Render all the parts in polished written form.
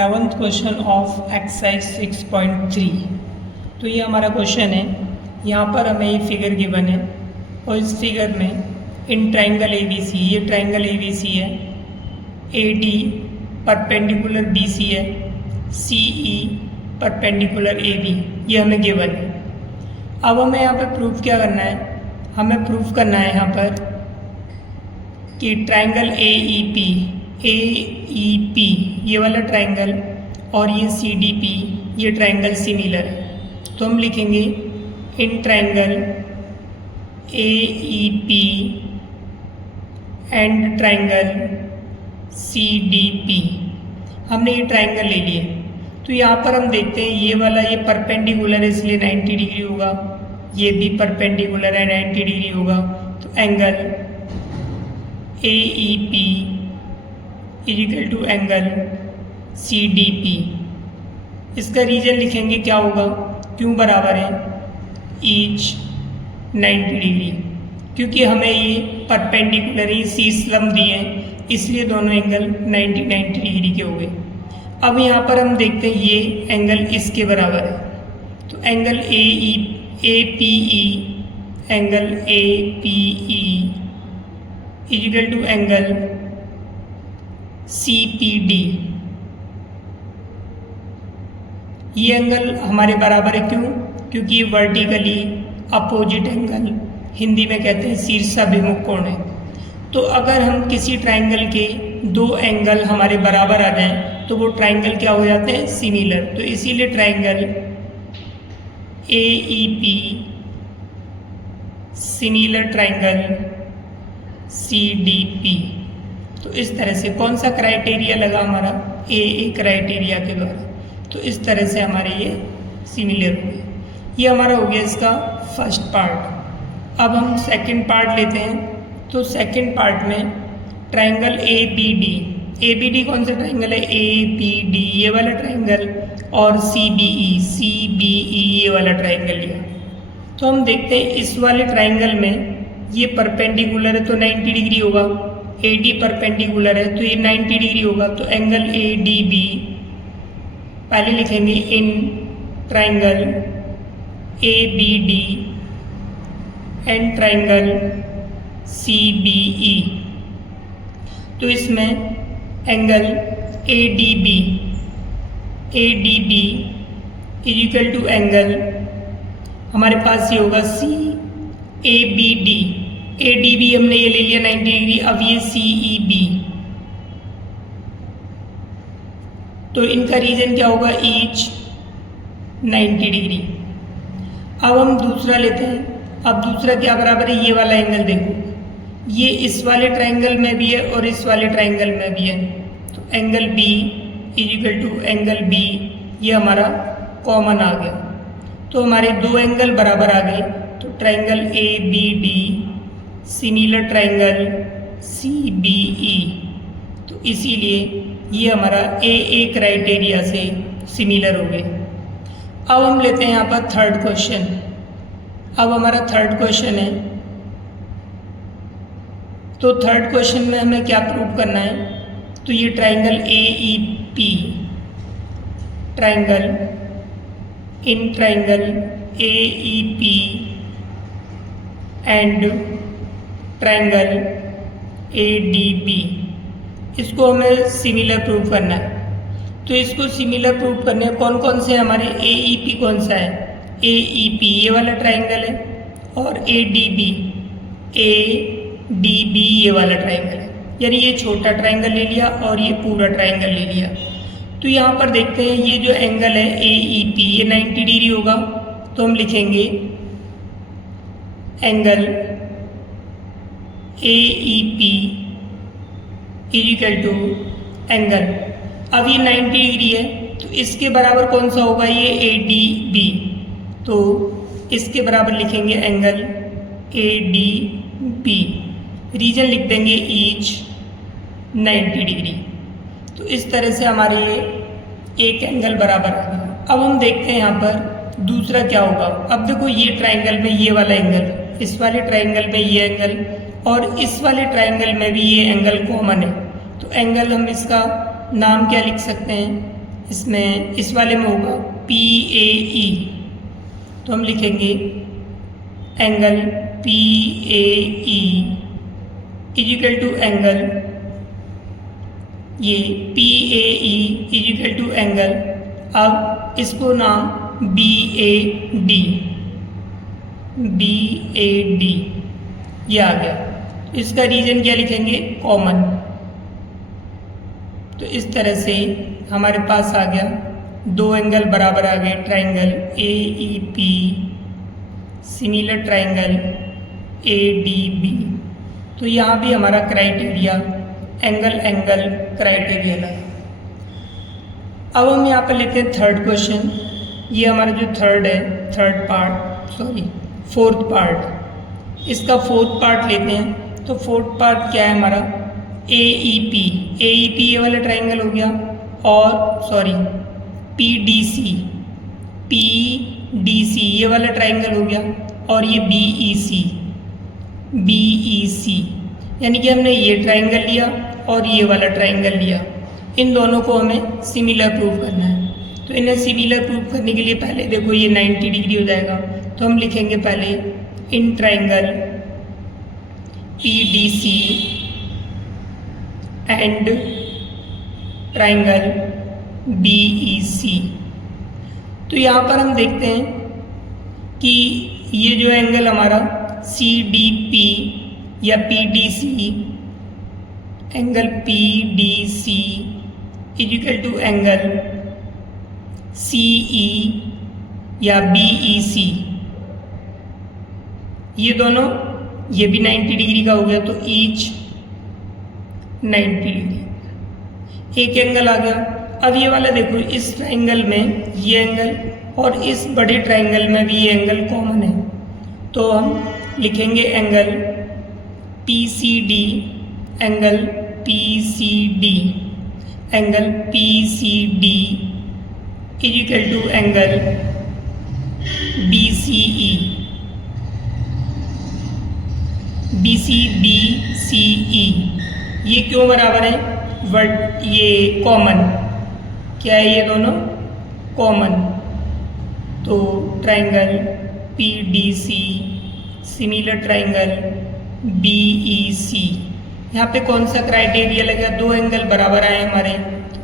Seventh question of exercise 6.3। तो ये हमारा क्वेश्चन है। यहाँ पर हमें ये फिगर गिवन है और इस फिगर में इन ट्राइंगल ABC, ये ट्राइंगल ABC है, AD परपेंडिकुलर BC है, CE परपेंडिकुलर AB, ये हमें गिवन है। अब हमें यहाँ पर प्रूफ क्या करना है? हमें प्रूफ करना है यहाँ पर कि ट्राइंगल AEP ये वाला ट्राइंगल और ये CDP ये ट्राइंगल सिमिलर है। तो हम लिखेंगे in triangle AEP and triangle CDP। हमने ये ट्राइंगल ले लिए। तो यहाँ पर हम देखते हैं ये वाला ये परपेंडिकुलर है इसलिए 90 डिग्री होगा, ये भी परपेंडिकुलर है 90 डिग्री होगा। तो angle AEP equal to angle CDP। इसका रीजन लिखेंगे क्या होगा, क्यों बराबर है ईच 90 डिग्री, क्योंकि हमें ये परपेंडिकुलर ही सी स्लम दिए हैं इसलिए दोनों एंगल 90 डिग्री के हो गए। अब यहाँ पर हम देखते हैं ये एंगल इसके बराबर है। तो angle APE angle APE equal to angle CPD। ये एंगल हमारे बराबर है, क्यों? क्योंकि ये वर्टिकली अपोजिट एंगल, हिंदी में कहते हैं शीर्षाभिमुख कोण है। तो अगर हम किसी ट्राइंगल के दो एंगल हमारे बराबर आ जाएं तो वो ट्राइंगल क्या हो जाते हैं, सिमिलर। तो इसीलिए triangle AEP similar triangle CDP। तो इस तरह से कौन सा क्राइटेरिया लगा हमारा, AA क्राइटेरिया के द्वारा। तो इस तरह से हमारे ये सिमिलर हो गए। ये हमारा हो गया इसका फर्स्ट पार्ट। अब हम सेकंड पार्ट लेते हैं। तो सेकंड पार्ट में ट्राइंगल ABD कौन सा ट्राइंगल है, ABD ये वाला ट्राइंगल, और CBE ये वाला ट्राइंगल लिया। तो हम देखते हैं इस वाले ट्राइंगल में ये परपेंडिकुलर है तो 90 डिग्री होगा, AD परपेंडिकुलर है तो ये 90 डिग्री होगा। तो एंगल ADB पहले लिखेंगे in triangle ABD and triangle CBE। तो इसमें angle ADB equal to angle हमारे पास ये होगा ADB हमने ये ले लिया 90 डिग्री। अब ये CEB, तो इनका रीजन क्या होगा, ईच 90 डिग्री। अब हम दूसरा लेते हैं। अब दूसरा क्या बराबर है, ये वाला एंगल देखो, ये इस वाले ट्राइंगल में भी है और इस वाले ट्राइंगल में भी है। तो angle B equal to angle B ये हमारा कॉमन आ गया। तो हमारे दो एंगल बराबर आ गए। तो triangle ABD similar triangle CBE। तो इसीलिए ये हमारा AA क्राइटेरिया से सिमिलर हो गए। अब हम लेते हैं यहाँ पर थर्ड क्वेश्चन। अब हमारा थर्ड क्वेश्चन है। तो थर्ड क्वेश्चन में हमें क्या प्रूव करना है, तो ये triangle AEP triangle in triangle AEP and triangle ADB, इसको हमें सिमिलर प्रूव करना है। तो इसको सिमिलर प्रूव करने कौन कौन से हमारे AEP कौन सा है, AEP ये वाला ट्राइंगल है और ADB ये वाला ट्राइंगल है। यानी ये छोटा ट्राइंगल ले लिया और ये पूरा ट्राइंगल ले लिया। तो यहाँ पर देखते हैं ये जो एंगल है AEP ये 90 डिग्री होगा। तो हम लिखेंगे angle AEP equal to angle, अब ये 90 डिग्री है तो इसके बराबर कौन सा होगा, ये ADB। तो इसके बराबर लिखेंगे एंगल ADB, रीजन लिख देंगे ईच 90 डिग्री। तो इस तरह से हमारे ये एक एंगल बराबर आ गया। अब हम देखते हैं यहाँ पर दूसरा क्या होगा। अब देखो ये ट्राइंगल में ये वाला एंगल, इस वाले ट्राइंगल में ये एंगल और इस वाले ट्राइंगल में भी ये एंगल कॉमन है। तो एंगल हम इसका नाम क्या लिख सकते हैं, इसमें इस वाले में होगा PAE, तो हम लिखेंगे angle PAE is equal to angle, ये PAE is equal to angle, अब इसको नाम BAD ये आ गया। इसका रीजन क्या लिखेंगे, कॉमन। तो इस तरह से हमारे पास आ गया दो एंगल बराबर आ गए, triangle AEP similar triangle ADB। तो यहाँ भी हमारा क्राइटेरिया एंगल क्राइटेरिया लगा। अब हम यहाँ पर लेते हैं थर्ड क्वेश्चन। ये हमारा जो फोर्थ पार्ट, इसका फोर्थ पार्ट लेते हैं। तो फोर्थ पार्ट क्या है हमारा, AEP ये वाला ट्राइंगल हो गया, और PDC ये वाला ट्राइंगल हो गया, और ये BEC यानी कि हमने ये ट्राइंगल लिया और ये वाला ट्राइंगल लिया, इन दोनों को हमें सिमिलर प्रूव करना है। तो इन्हें सिमिलर प्रूव करने के लिए पहले देखो ये 90 डिग्री हो जाएगा, तो हम लिखेंगे पहले in triangle PDC and triangle BEC। तो यहाँ पर हम देखते हैं कि ये जो एंगल हमारा CDP या PDC, angle PDC is equal to angle CE या BEC, ये दोनों, ये भी 90 डिग्री का हो गया, तो ईच 90 डिग्री एक एंगल आ गया। अब ये वाला देखो, इस ट्राइंगल में ये एंगल और इस बड़े ट्राइंगल में भी ये एंगल कॉमन है, तो हम लिखेंगे angle PCD is equal to angle BCE ये क्यों बराबर है, बट ये कॉमन, क्या है ये दोनों कॉमन। तो triangle PDC similar triangle BEC, यहाँ पे कौन सा क्राइटेरिया लगा, दो एंगल बराबर आए हमारे,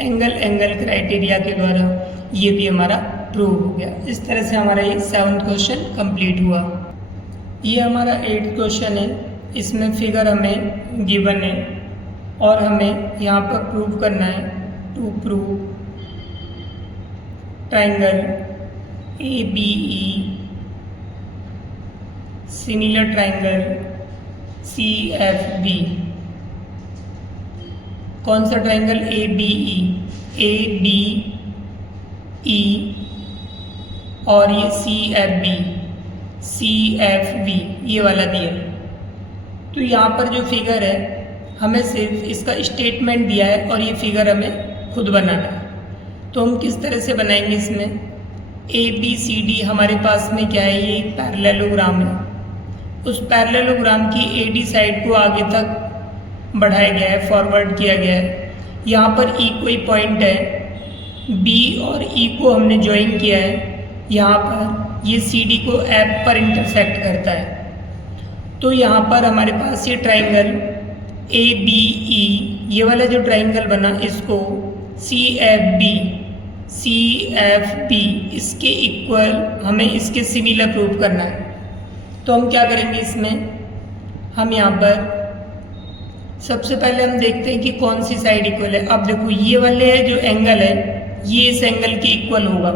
एंगल क्राइटेरिया के द्वारा ये भी हमारा प्रूव हो गया। इस तरह से हमारा ये 7th क्वेश्चन कंप्लीट हुआ। ये हमारा 8th क्वेश्चन है, इसमें फिगर हमें गिवन है और हमें यहाँ पर प्रूव करना है, to prove triangle ABE similar triangle CFB। कौन सा ट्राइंगल, ABE और ये CFB ये वाला दिया है। तो यहाँ पर जो फिगर है हमें सिर्फ इसका स्टेटमेंट दिया है और ये फिगर हमें खुद बनाना है। तो हम किस तरह से बनाएंगे, इसमें ABCD हमारे पास में क्या है, ये पैरेललोग्राम है। उस पैरेललोग्राम की AD साइड को आगे तक बढ़ाया गया है, फॉरवर्ड किया गया है। यहाँ पर E कोई पॉइंट है, B और E को हमने ज्वाइन किया है, यहाँ पर ये CD को F पर इंटरसेक्ट करता है। तो यहाँ पर हमारे पास ये ट्राइंगल ABE ये वाला जो ट्राइंगल बना, इसको CFB इसके इक्वल, हमें इसके सिमिलर प्रूव करना है। तो हम क्या करेंगे, इसमें हम यहाँ पर सबसे पहले हम देखते हैं कि कौन सी साइड इक्वल है। अब देखो ये वाले जो एंगल है ये इस एंगल के इक्वल होगा।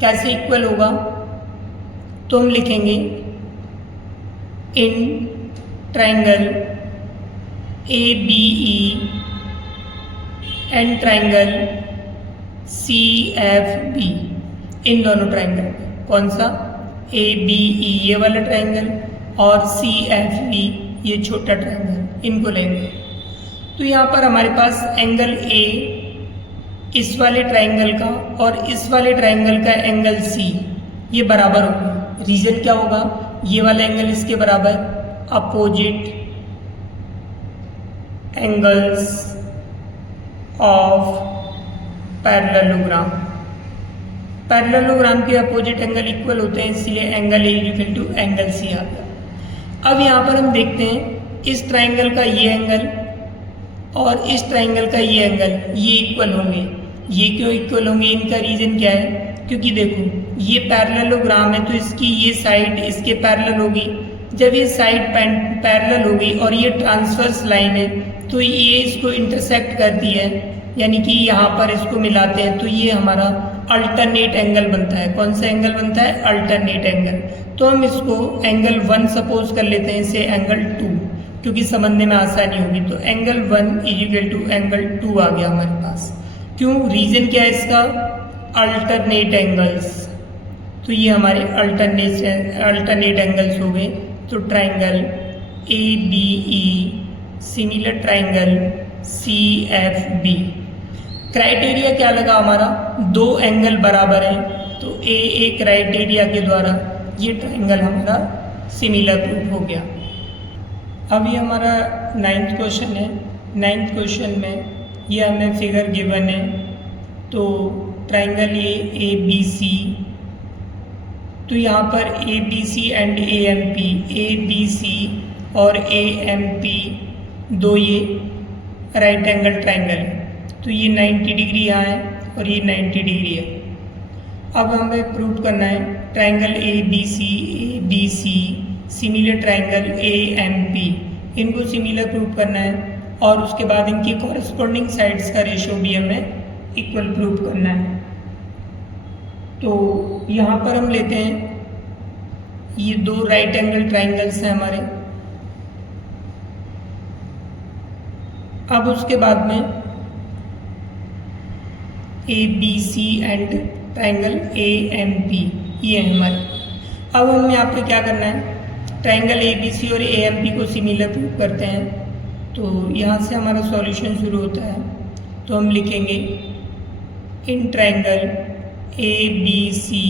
कैसे इक्वल होगा, तो हम लिखेंगे in triangle ABE and triangle CFB, इन दोनों ट्राइंगल, कौन सा ABE ये वाला ट्राइंगल और CFB ये छोटा ट्राइंगल, इनको लेंगे। तो यहाँ पर हमारे पास एंगल A इस वाले ट्राइंगल का और इस वाले ट्राइंगल का एंगल C ये बराबर होगा। रीजन क्या होगा, ये वाला एंगल इसके बराबर, opposite angles of parallelogram. Parallelogram के अपोजिट एंगल इक्वल होते हैं, इसलिए angle A equal to angle C आ गया। अब यहाँ पर हम देखते हैं इस ट्राइंगल का ये एंगल और इस ट्राइंगल का ये एंगल, ये इक्वल होंगे। ये क्यों इक्वल होंगे, इनका रीज़न क्या है? क्योंकि देखो ये पैरेललोग्राम है तो इसकी ये साइड इसके पैरेलल होगी। जब ये साइड पैरेलल होगी और ये ट्रांसवर्स लाइन है तो ये इसको इंटरसेक्ट करती है, यानी कि यहाँ पर इसको मिलाते हैं, तो ये हमारा अल्टरनेट एंगल बनता है। कौन सा एंगल बनता है? Alternate angle. तो हम इसको एंगल 1 सपोज कर लेते हैं, इसे एंगल 2, क्योंकि समझने में आसानी होगी। तो एंगल 1 इक्वल टू एंगल 2 आ गया हमारे पास। क्यों? रीजन क्या है इसका? Alternate angles. तो ये हमारे अल्टरनेट एंगल्स हो गए। तो triangle ABE similar triangle CFB। Criteria क्या लगा हमारा? दो एंगल बराबर है, तो AA क्राइटेरिया के द्वारा ये ट्राइंगल हमारा सिमिलर प्रूफ हो गया। अब ये हमारा 9th क्वेश्चन है। 9th क्वेश्चन में ये हमें फिगर गिवन है, तो ट्राइंगल ये ABC, तो यहाँ पर ABC एंड AMP, ABC और AMP दो ये राइट एंगल ट्राइंगल है। तो ये 90 डिग्री यहाँ है और ये 90 डिग्री है। अब हमें प्रूव करना है triangle ABC similar triangle AMP, इनको सिमिलर प्रूव करना है और उसके बाद इनकी कॉरेस्पॉन्डिंग साइड्स का रेशियो भी हमें इक्वल प्रूव करना है। तो यहाँ पर हम लेते हैं ये दो राइट एंगल ट्राइंगल्स हैं हमारे। अब उसके बाद में ABC एंड ट्राइंगल AMP ये है हमारे। अब हम यहाँ पे क्या करना है? ट्राइंगल ABC और AMP को सिमिलर प्रूव करते हैं। तो यहाँ से हमारा सॉल्यूशन शुरू होता है। तो हम लिखेंगे in triangle ABC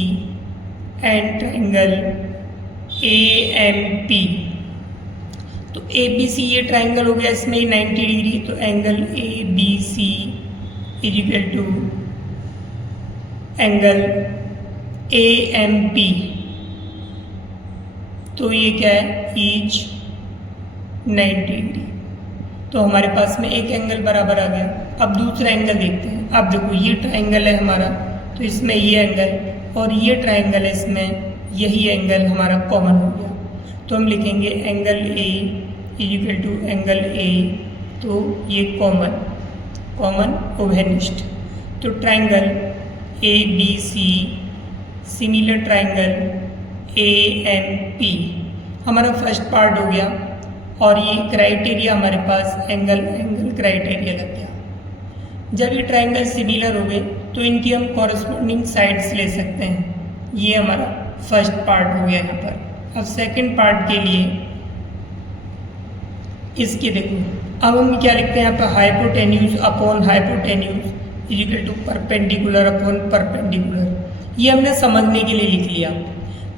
and triangle AMP। तो ABC ये ट्राइंगल हो गया, इसमें 90 डिग्री, तो angle ABC is equal to angle AMP। तो ये क्या है? Each 90 degree. तो हमारे पास में एक एंगल बराबर आ गया। अब दूसरा एंगल देखते हैं। अब देखो ये ट्राइंगल है हमारा, तो इसमें ये एंगल और ये ट्राइंगल है, इसमें यही एंगल हमारा कॉमन हो गया। तो हम लिखेंगे angle A is equal to angle A, तो ये कॉमन ओवेनिस्ट। तो triangle ABC similar triangle AMP हमारा फर्स्ट पार्ट हो गया और ये क्राइटेरिया हमारे पास एंगल क्राइटेरिया लग गया। जब ये ट्राइंगल सिमिलर हो गए तो इनकी हम कॉरेस्पॉन्डिंग साइड्स ले सकते हैं। ये हमारा फर्स्ट पार्ट हो गया यहाँ पर। अब सेकंड पार्ट के लिए इसके देखो, अब हम क्या लिखते हैं यहाँ पर? Hypotenuse upon hypotenuse is equal to perpendicular upon perpendicular. ये हमने समझने के लिए लिख लिया।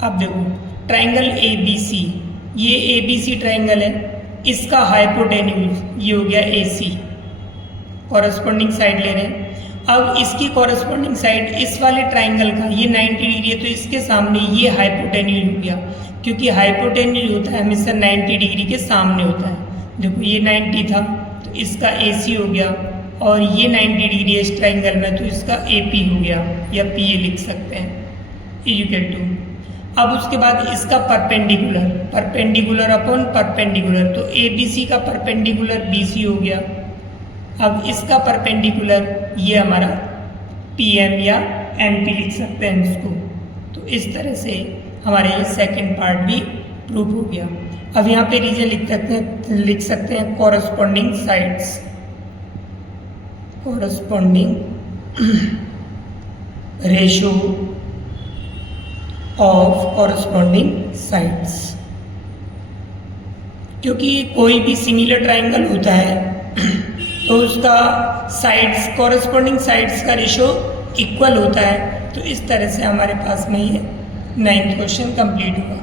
अब देखो ट्राइंगल ABC, ये ABC ट्राइंगल है, इसका हाइपोटेन्यूज ये हो गया AC, कॉरेस्पॉन्डिंग साइड ले रहे हैं। अब इसकी कॉरेस्पॉन्डिंग साइड इस वाले ट्राइंगल का ये 90 डिग्री है, तो इसके सामने ये हाइपोटेन्यूज हो गया, क्योंकि हाइपोटेन्यूज होता है हमेशा 90 डिग्री के सामने होता है। देखो ये 90 था तो इसका AC हो गया, और ये 90 डिग्री है इस ट्राइंगल में, तो इसका AP हो गया या PA लिख सकते हैं इक्वल टू। अब उसके बाद इसका परपेंडिकुलर अपॉन परपेंडिकुलर, तो ABC का परपेंडिकुलर BC हो गया। अब इसका परपेंडिकुलर ये हमारा PM या MP लिख सकते हैं इसको। तो इस तरह से हमारे ये सेकंड पार्ट भी प्रूफ हो गया। अब यहाँ पे रीजन लिख सकते हैं corresponding sides, corresponding ratio of corresponding sides. क्योंकि कोई भी सिमिलर ट्राइंगल होता है तो उसका साइड्स, कॉरेस्पॉन्डिंग साइड्स का रेशो इक्वल होता है। तो इस तरह से हमारे पास में ये 9th क्वेश्चन कंप्लीट हुआ।